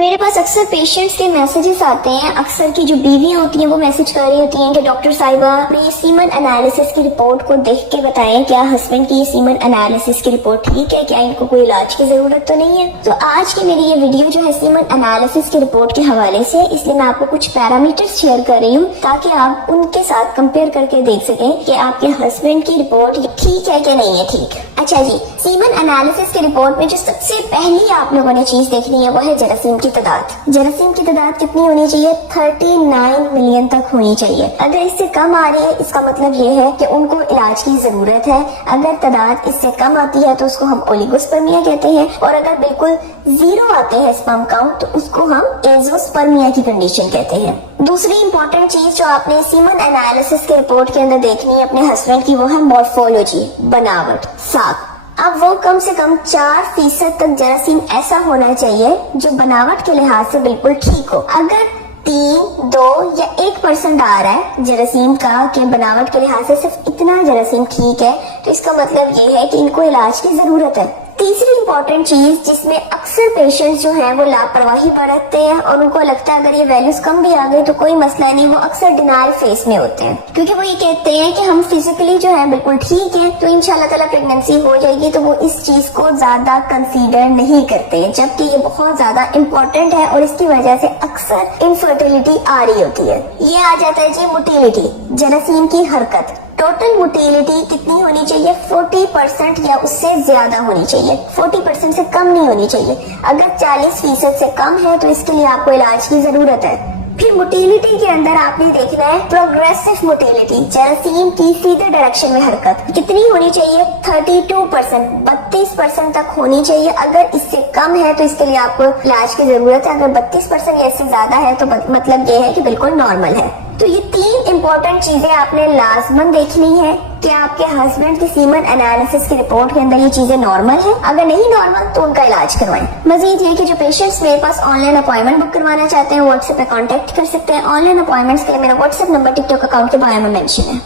میرے پاس اکثر پیشنٹس کے میسیجز آتے ہیں، اکثر کی جو بیویاں ہوتی ہیں وہ میسج کر رہی ہوتی ہیں کہ ڈاکٹر صاحبہ اپنی سیمن انالیسس کی رپورٹ کو دیکھ کے بتائیں کیا ہسبینڈ کی سیمن انالیسس کی رپورٹ ٹھیک ہے، کیا ان کو کوئی علاج کی ضرورت تو نہیں ہے۔ تو آج کی میری یہ ویڈیو جو ہے سیمن انالیسس کی رپورٹ کے حوالے سے، اس لیے میں آپ کو کچھ پیرامیٹرز شیئر کر رہی ہوں تاکہ آپ ان کے ساتھ کمپیئر کر کے دیکھ سکیں کہ آپ کے ہسبینڈ کی رپورٹ ٹھیک ہے کہ نہیں ہے ٹھیک۔ اچھا جی، سیمن انالیسس کی رپورٹ میں جو سب سے پہلی آپ لوگوں نے چیز دیکھنی ہے وہ ہے جراثیم کی تعداد۔ جراثیم کی تعداد کتنی ہونی چاہیے؟ 39 ملین تک ہونی چاہیے۔ اگر اس سے کم آ رہی ہے اس کا مطلب یہ ہے کہ ان کو علاج کی ضرورت ہے۔ اگر تعداد اس سے کم آتی ہے تو اس کو ہم اولیگوسپرمیا کہتے ہیں، اور اگر بالکل زیرو آتے ہیں اسپرم کاؤنٹ تو اس کو ہم ایزوسپرمیا کی کنڈیشن کہتے ہیں۔ دوسری امپورٹنٹ چیز جو آپ نے سیمن انالیسس کے رپورٹ کے اندر دیکھنی ہے اپنے ہسبینڈ کی وہ ہے مورفولوجی، بناوٹ، ساکھ۔ اب وہ کم سے کم 4% تک جراثیم ایسا ہونا چاہیے جو بناوٹ کے لحاظ سے بالکل ٹھیک ہو۔ اگر 3، 2 یا 1% آ رہا ہے جراثیم کا کہ بناوٹ کے لحاظ سے صرف اتنا جراثیم ٹھیک ہے تو اس کا مطلب یہ ہے کہ ان کو علاج کی ضرورت ہے۔ تیسری امپورٹنٹ چیز جس میں اکثر پیشنٹس جو ہیں وہ لاپرواہی برتتے ہیں اور ان کو لگتا ہے اگر یہ ویلیوز کم بھی آ گئی تو کوئی مسئلہ نہیں، وہ اکثر ڈینائل فیس میں ہوتے ہیں کیونکہ وہ یہ کہتے ہیں کہ ہم فزیکلی جو ہے بالکل ٹھیک ہیں تو انشاءاللہ تعالیٰ پریگننسی ہو جائے گی، تو وہ اس چیز کو زیادہ کنسیڈر نہیں کرتے جبکہ یہ بہت زیادہ امپورٹنٹ ہے اور اس کی وجہ سے اکثر انفرٹیلٹی آ رہی ہوتی ہے۔ یہ آ جاتا ہے جی موٹیلٹی، جراثیم کی حرکت۔ ٹوٹل موٹیلٹی کتنی ہونی چاہیے؟ 40% یا اس سے زیادہ ہونی چاہیے، 40% سے کم نہیں ہونی چاہیے۔ اگر 40% سے کم ہے تو اس کے لیے آپ کو علاج کی ضرورت ہے۔ پھر موٹیلٹی کے اندر آپ نے دیکھنا ہے پروگریسو موٹیلٹی، جراثیم کی سیدھے ڈائریکشن میں حرکت کتنی ہونی چاہیے؟ 32%، 32% تک ہونی چاہیے۔ اگر اس سے کم ہے تو اس کے لیے آپ کو علاج کی ضرورت ہے، اگر 32% یا اس سے زیادہ ہے تو مطلب یہ ہے کہ بالکل نارمل ہے۔ تو یہ 3 امپورٹنٹ چیزیں آپ نے لازماً دیکھنی ہے کہ آپ کے ہسبینڈ کی سیمن انالیسس کی رپورٹ کے اندر یہ چیزیں نارمل ہیں، اگر نہیں نارمل تو ان کا علاج کروائیں۔ مزید یہ کہ جو پیشنٹس میرے پاس آن لائن اپوائنٹمنٹ بک کروانا چاہتے ہیں واٹس ایپ پہ کانٹیکٹ کر سکتے ہیں۔ آن لائن اپوائنٹمنٹس کے لیے میرا واٹس ایپ نمبر ٹک ٹاک اکاؤنٹ کے بارے میں مینشن ہے۔